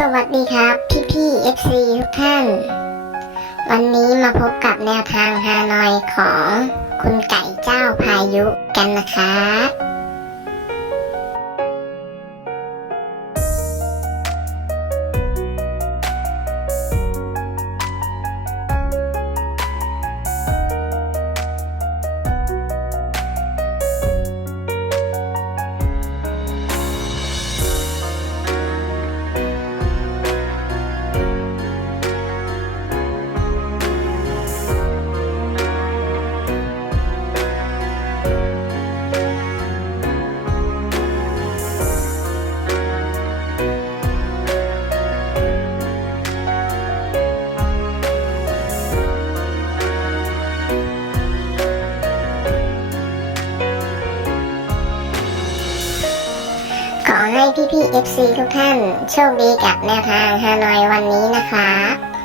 สวัสดีครับพี่FC ทุกท่านวันนี้มาพบกับแนวทางฮานอยของคุณไก่เจ้าพายุกันนะครับขอให้พี่FC ทุกท่านโชคดีกับแนวทางฮานอยวันนี้นะครับ